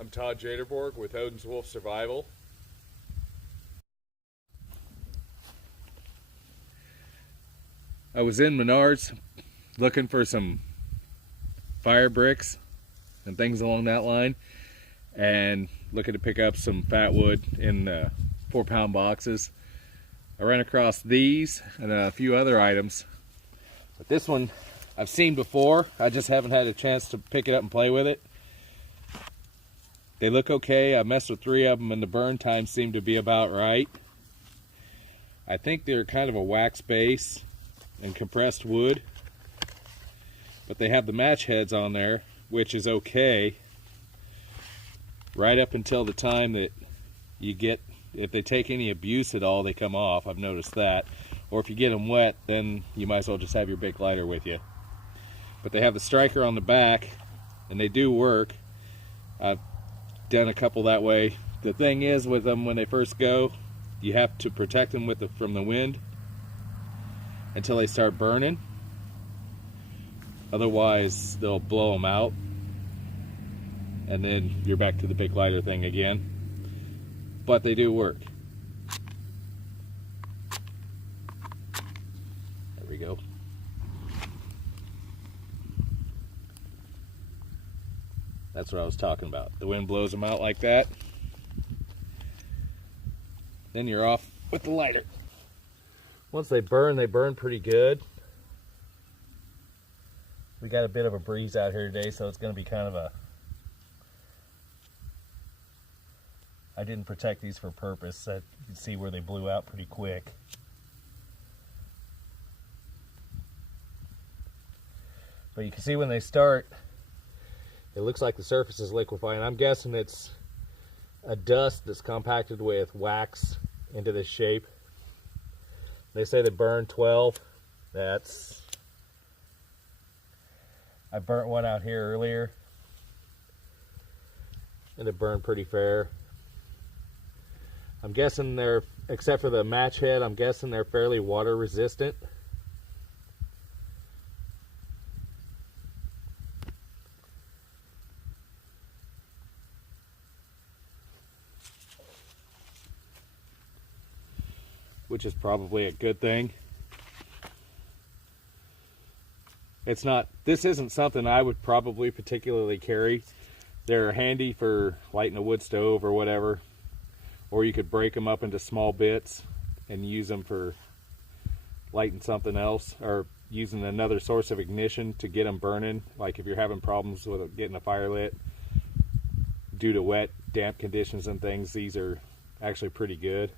I'm Todd Jaderborg with Odins Wolf Survival. I was in Menards looking for some fire bricks and things along that line, and looking to pick up some fat wood in 4-pound boxes. I ran across these and a few other items, but this one I've seen before. I just haven't had a chance to pick it up and play with it. They look okay. I messed with 3 of them and the burn time seemed to be about right. I think they're kind of a wax base and compressed wood, but they have the match heads on there, which is okay right up until the time that you get, if they take any abuse at all, they come off. I've noticed that. Or if you get them wet, then you might as well just have your big lighter with you. But they have the striker on the back and they do work. I've done a couple that way. The thing is with them, when they first go, you have to protect them from the wind until they start burning. Otherwise they'll blow them out and then you're back to the big lighter thing again. But they do work. There we go. That's what I was talking about. The wind blows them out like that. Then you're off with the lighter. Once they burn pretty good. We got a bit of a breeze out here today, so it's going to be kind of a... I didn't protect these for purpose. You can see where they blew out pretty quick. But you can see when they start, it looks like the surface is liquefying. I'm guessing it's a dust that's compacted with wax into this shape. They say they burn 12. I burnt one out here earlier and it burned pretty fair. I'm guessing they're, except for the match head, I'm guessing they're fairly water resistant. Which is probably a good thing. This isn't something I would probably particularly carry. They're handy for lighting a wood stove or whatever. Or you could break them up into small bits and use them for lighting something else, or using another source of ignition to get them burning. Like if you're having problems with getting a fire lit due to wet, damp conditions and things, these are actually pretty good.